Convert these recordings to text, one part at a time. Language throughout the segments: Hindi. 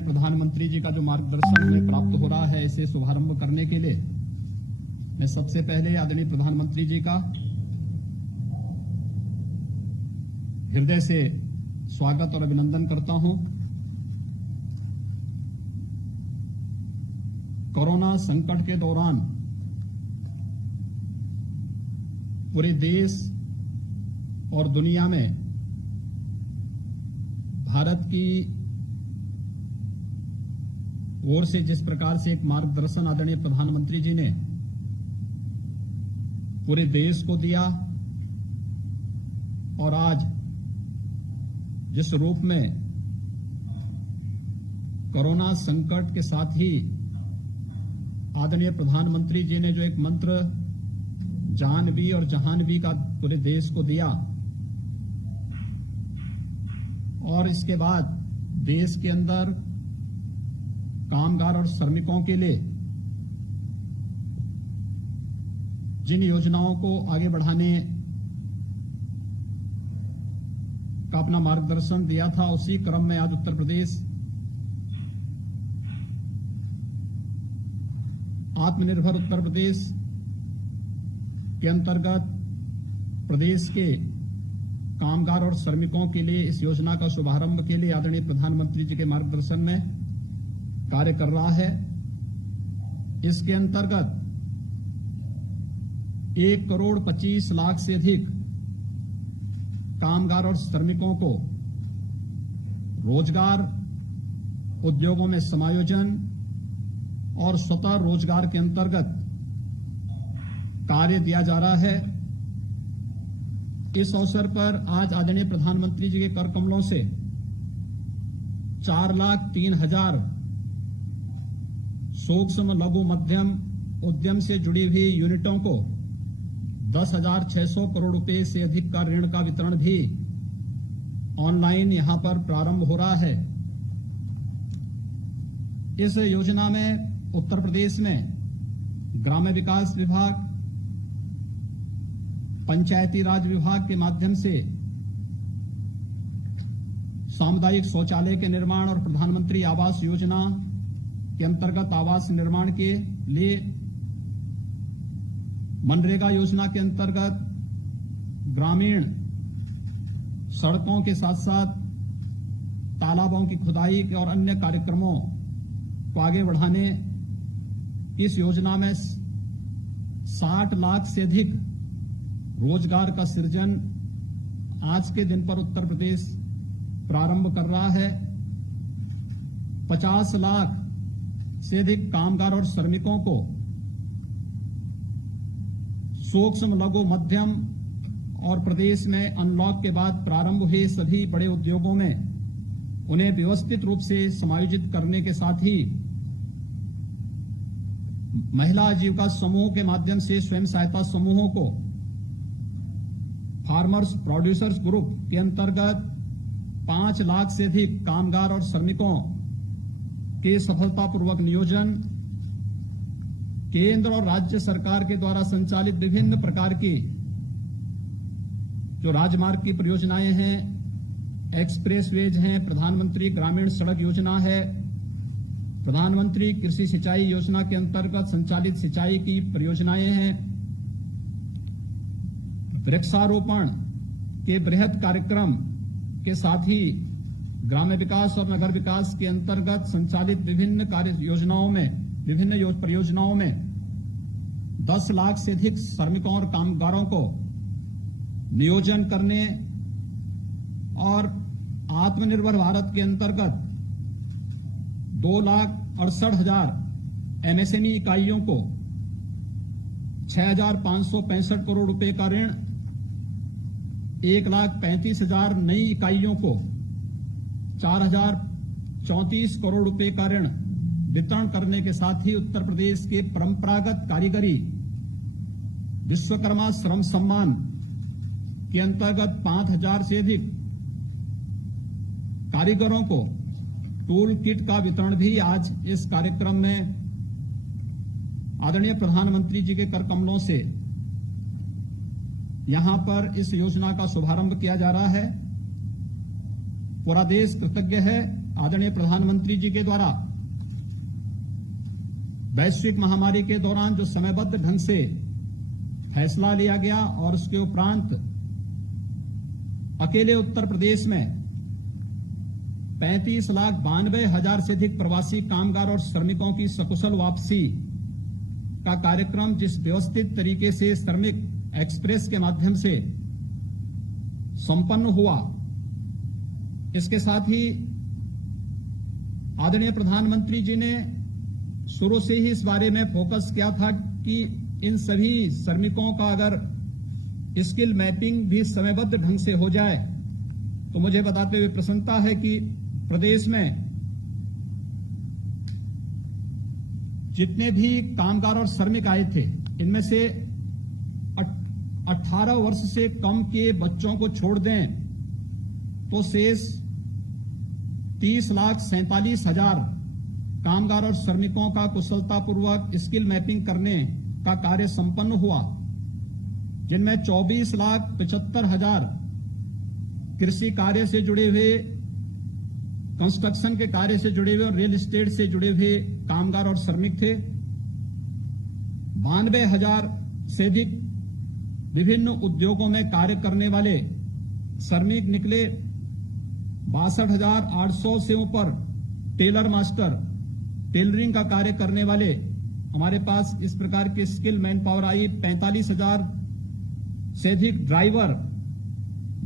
आदरणीय प्रधानमंत्री जी का जो मार्गदर्शन हमें प्राप्त हो रहा है, इसे शुभारंभ करने के लिए मैं सबसे पहले आदरणीय प्रधानमंत्री जी का हृदय से स्वागत और अभिनंदन करता हूं। कोरोना संकट के दौरान पूरे देश और दुनिया में भारत की ओर से जिस प्रकार से एक मार्गदर्शन आदरणीय प्रधानमंत्री जी ने पूरे देश को दिया और आज जिस रूप में कोरोना संकट के साथ ही आदरणीय प्रधानमंत्री जी ने जो एक मंत्र जान भी और जहान भी का पूरे देश को दिया और इसके बाद देश के अंदर कामगार और श्रमिकों के लिए जिन योजनाओं को आगे बढ़ाने का अपना मार्गदर्शन दिया था, उसी क्रम में आज उत्तर प्रदेश आत्मनिर्भर उत्तर प्रदेश के अंतर्गत प्रदेश के कामगार और श्रमिकों के लिए इस योजना का शुभारंभ के लिए आदरणीय प्रधानमंत्री जी के मार्गदर्शन में कार्य कर रहा है। इसके अंतर्गत 1,25,00,000 से अधिक कामगार और श्रमिकों को रोजगार, उद्योगों में समायोजन और स्वतः रोजगार के अंतर्गत कार्य दिया जा रहा है। इस अवसर पर आज आदरणीय प्रधानमंत्री जी के कर कमलों से 4,03,000 सूक्ष्म लघु मध्यम उद्यम से जुड़ी हुई यूनिटों को 10,600 करोड़ रुपए से अधिक का ऋण का वितरण भी ऑनलाइन यहां पर प्रारंभ हो रहा है। इस योजना में उत्तर प्रदेश में ग्राम्य विकास विभाग, पंचायती राज विभाग के माध्यम से सामुदायिक शौचालय के निर्माण और प्रधानमंत्री आवास योजना के अंतर्गत आवास निर्माण के लिए, मनरेगा योजना के अंतर्गत ग्रामीण सड़कों के साथ साथ तालाबों की खुदाई और अन्य कार्यक्रमों को आगे बढ़ाने इस योजना में 60 लाख से अधिक रोजगार का सृजन आज के दिन पर उत्तर प्रदेश प्रारंभ कर रहा है। 50 लाख से अधिक कामगार और श्रमिकों को सूक्ष्म लघु मध्यम और प्रदेश में अनलॉक के बाद प्रारंभ हुए सभी बड़े उद्योगों में उन्हें व्यवस्थित रूप से समायोजित करने के साथ ही महिला आजीविका समूह के माध्यम से स्वयं सहायता समूहों को फार्मर्स प्रोड्यूसर्स ग्रुप के अंतर्गत 5 लाख से अधिक कामगार और श्रमिकों के सफलतापूर्वक नियोजन, केंद्र और राज्य सरकार के द्वारा संचालित विभिन्न प्रकार की जो राजमार्ग की परियोजनाएं हैं, एक्सप्रेसवेज हैं, प्रधानमंत्री ग्रामीण सड़क योजना है, प्रधानमंत्री कृषि सिंचाई योजना के अंतर्गत संचालित सिंचाई की परियोजनाएं हैं, वृक्षारोपण के बृहद कार्यक्रम के साथ ही ग्राम्य विकास और नगर विकास के अंतर्गत संचालित विभिन्न कार्य योजनाओं में, विभिन्न परियोजनाओं में 10 लाख से अधिक श्रमिकों और कामगारों को नियोजन करने और आत्मनिर्भर भारत के अंतर्गत 2,68,000 एमएसएमई इकाइयों को 6,565 करोड़ रुपए का ऋण, 1,35,000 नई इकाइयों को 4,034 करोड़ रुपए का ऋण वितरण करने के साथ ही उत्तर प्रदेश के परंपरागत कारीगरी विश्वकर्मा श्रम सम्मान के अंतर्गत 5,000 से अधिक कारीगरों को टूल किट का वितरण भी आज इस कार्यक्रम में आदरणीय प्रधानमंत्री जी के कर कमलों से यहां पर इस योजना का शुभारंभ किया जा रहा है। पूरा देश कृतज्ञ है आदरणीय प्रधानमंत्री जी के द्वारा वैश्विक महामारी के दौरान जो समयबद्ध ढंग से फैसला लिया गया और उसके उपरांत अकेले उत्तर प्रदेश में 35,92,000 से अधिक प्रवासी कामगार और श्रमिकों की सकुशल वापसी का कार्यक्रम जिस व्यवस्थित तरीके से श्रमिक एक्सप्रेस के माध्यम से संपन्न हुआ, इसके साथ ही आदरणीय प्रधानमंत्री जी ने शुरू से ही इस बारे में फोकस किया था कि इन सभी श्रमिकों का अगर स्किल मैपिंग भी समयबद्ध ढंग से हो जाए तो मुझे बताते हुए प्रसन्नता है कि प्रदेश में जितने भी कामगार और श्रमिक आए थे, इनमें से 18 वर्ष से कम के बच्चों को छोड़ दें तो शेष 30,47,000 कामगार और श्रमिकों का कुशलतापूर्वक स्किल मैपिंग करने का कार्य संपन्न हुआ, जिनमें 24,75,000 कृषि कार्य से जुड़े हुए, कंस्ट्रक्शन के कार्य से जुड़े हुए और रियल एस्टेट से जुड़े हुए कामगार और श्रमिक थे। 92,000 से अधिक विभिन्न उद्योगों में कार्य करने वाले श्रमिक निकले। 62,800 से ऊपर टेलर मास्टर, टेलरिंग का कार्य करने वाले हमारे पास इस प्रकार की स्किल मैन पावर आई। 45,000 से अधिक ड्राइवर,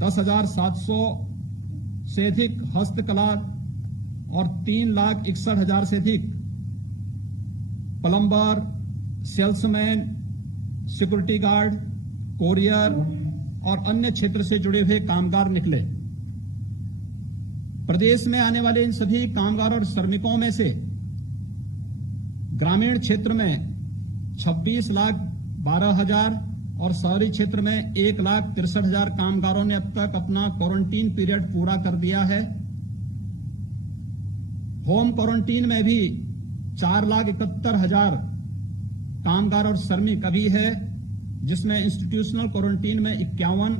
10,700 से अधिक हस्तकला और 3,61,000 से अधिक plumber, salesman, security guard, courier और अन्य क्षेत्र से जुड़े हुए कामगार निकले। प्रदेश में आने वाले इन सभी कामगार और श्रमिकों में से ग्रामीण क्षेत्र में 26,12,000 और शहरी क्षेत्र में 1,63,000 कामगारों ने अब तक अपना क्वारंटीन पीरियड पूरा कर दिया है। होम क्वारंटीन में भी 4,71,000 कामगार और श्रमिक अभी है, जिसमें इंस्टीट्यूशनल क्वारंटीन में 51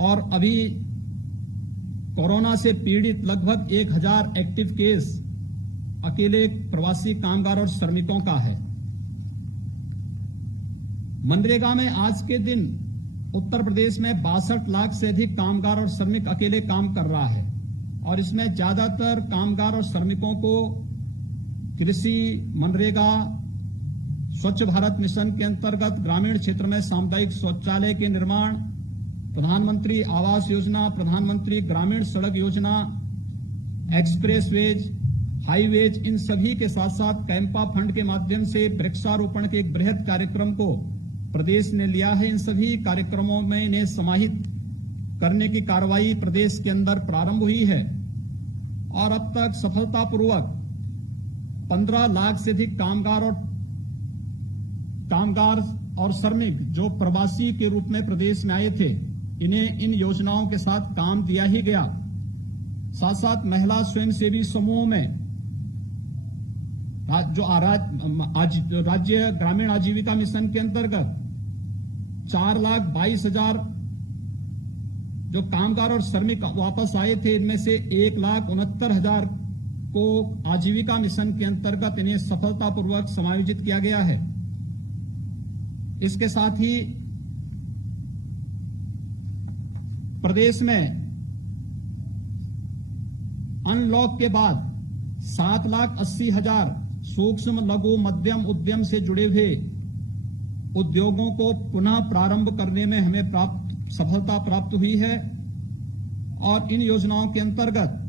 और अभी कोरोना से पीड़ित लगभग 1,000 एक्टिव केस अकेले प्रवासी कामगार और श्रमिकों का है। मनरेगा में आज के दिन उत्तर प्रदेश में 62 लाख से अधिक कामगार और श्रमिक अकेले काम कर रहा है और इसमें ज्यादातर कामगार और श्रमिकों को कृषि, मनरेगा, स्वच्छ भारत मिशन के अंतर्गत ग्रामीण क्षेत्र में सामुदायिक शौचालय के निर्माण, प्रधानमंत्री आवास योजना, प्रधानमंत्री ग्रामीण सड़क योजना, एक्सप्रेसवेज, हाईवेज, इन सभी के साथ साथ कैंपा फंड के माध्यम से वृक्षारोपण के एक बृहद कार्यक्रम को प्रदेश ने लिया है। इन सभी कार्यक्रमों में इन्हें समाहित करने की कार्रवाई प्रदेश के अंदर प्रारंभ हुई है और अब तक सफलतापूर्वक 15 लाख से अधिक कामगार और श्रमिक जो प्रवासी के रूप में प्रदेश में आए थे, इन्हें इन योजनाओं के साथ काम दिया ही गया। साथ साथ महिला स्वयंसेवी समूहों में राज्य ग्रामीण आजीविका मिशन के अंतर्गत 4,22,000 जो कामगार और श्रमिक वापस आए थे, इनमें से 1,69,000 को आजीविका मिशन के अंतर्गत इन्हें सफलतापूर्वक समायोजित किया गया है। इसके साथ ही प्रदेश में अनलॉक के बाद 7,80,000 सूक्ष्म, लघु, मध्यम उद्यम से जुड़े हुए उद्योगों को पुनः प्रारंभ करने में हमें सफलता प्राप्त हुई है और इन योजनाओं के अंतर्गत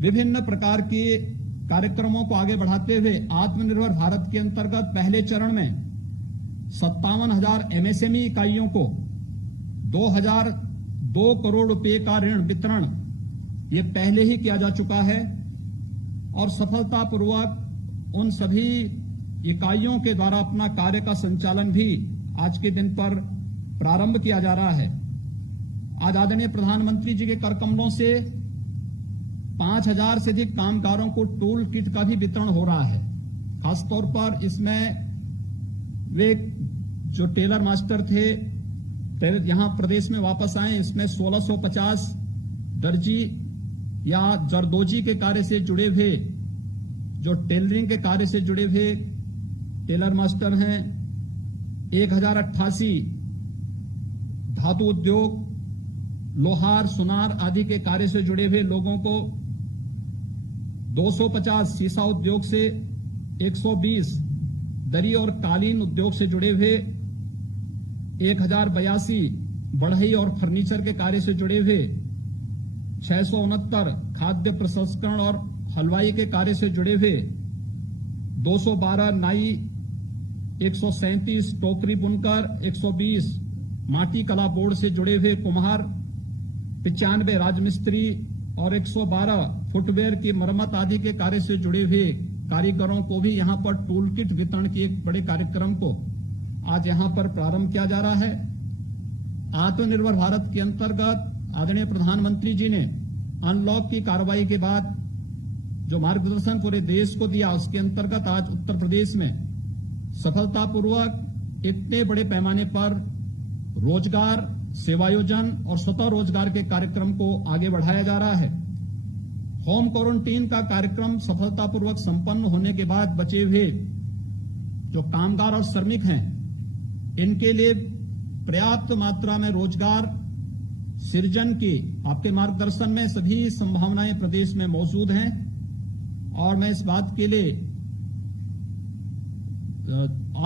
विभिन्न प्रकार के कार्यक्रमों को आगे बढ़ाते हुए आत्मनिर्भर भारत के अंतर्गत पहले चरण में 57,000 एमएसएमई इकाइयों को 2,002 करोड़ रुपए का ऋण वितरण ये पहले ही किया जा चुका है और सफलतापूर्वक उन सभी इकाइयों के द्वारा अपना कार्य का संचालन भी आज के दिन पर प्रारंभ किया जा रहा है। आज आदरणीय प्रधानमंत्री जी के कर कमलों से 5,000 से अधिक कामगारों को टूल किट का भी वितरण हो रहा है। खासतौर पर इसमें वे जो टेलर मास्टर थे, यहां प्रदेश में वापस आए, इसमें 1,650 दर्जी या जरदोजी के कार्य से जुड़े हुए, जो टेलरिंग के कार्य से जुड़े हुए टेलर मास्टर हैं, 1088 धातु उद्योग, लोहार, सुनार आदि के कार्य से जुड़े हुए लोगों को, 250 सीसा उद्योग से, 120 दरी और कालीन उद्योग से जुड़े हुए, 1082 बढ़ई और फर्नीचर के कार्य से जुड़े हुए, 669 खाद्य प्रसंस्करण और हलवाई के कार्य से जुड़े हुए, 212 नाई, 137 टोकरी बुनकर, 120 माटी कला बोर्ड से जुड़े हुए कुम्हार, 95 राजमिस्त्री और 112 फुटवेयर की मरम्मत आदि के कार्य से जुड़े हुए कारीगरों को भी यहां पर टूल किट वितरण के एक बड़े कार्यक्रम को आज यहां पर प्रारंभ किया जा रहा है। आत्मनिर्भर भारत के अंतर्गत आदरणीय प्रधानमंत्री जी ने अनलॉक की कार्रवाई के बाद जो मार्गदर्शन पूरे देश को दिया, उसके अंतर्गत आज उत्तर प्रदेश में सफलतापूर्वक इतने बड़े पैमाने पर रोजगार, सेवायोजन और स्वतः रोजगार के कार्यक्रम को आगे बढ़ाया जा रहा है। होम क्वारंटीन का कार्यक्रम सफलतापूर्वक संपन्न होने के बाद बचे हुए जो कामगार और श्रमिक हैं, इनके लिए पर्याप्त मात्रा में रोजगार सृजन की आपके मार्गदर्शन में सभी संभावनाएं प्रदेश में मौजूद हैं और मैं इस बात के लिए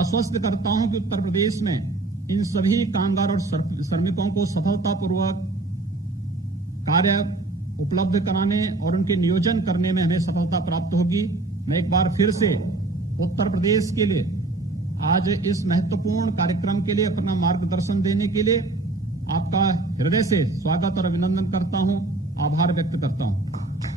आश्वस्त करता हूं कि उत्तर प्रदेश में इन सभी कामगार और श्रमिकों को सफलतापूर्वक कार्य उपलब्ध कराने और उनके नियोजन करने में हमें सफलता प्राप्त होगी। मैं एक बार फिर से उत्तर प्रदेश के लिए आज इस महत्वपूर्ण कार्यक्रम के लिए अपना मार्गदर्शन देने के लिए आपका हृदय से स्वागत और अभिनंदन करता हूं, आभार व्यक्त करता हूं।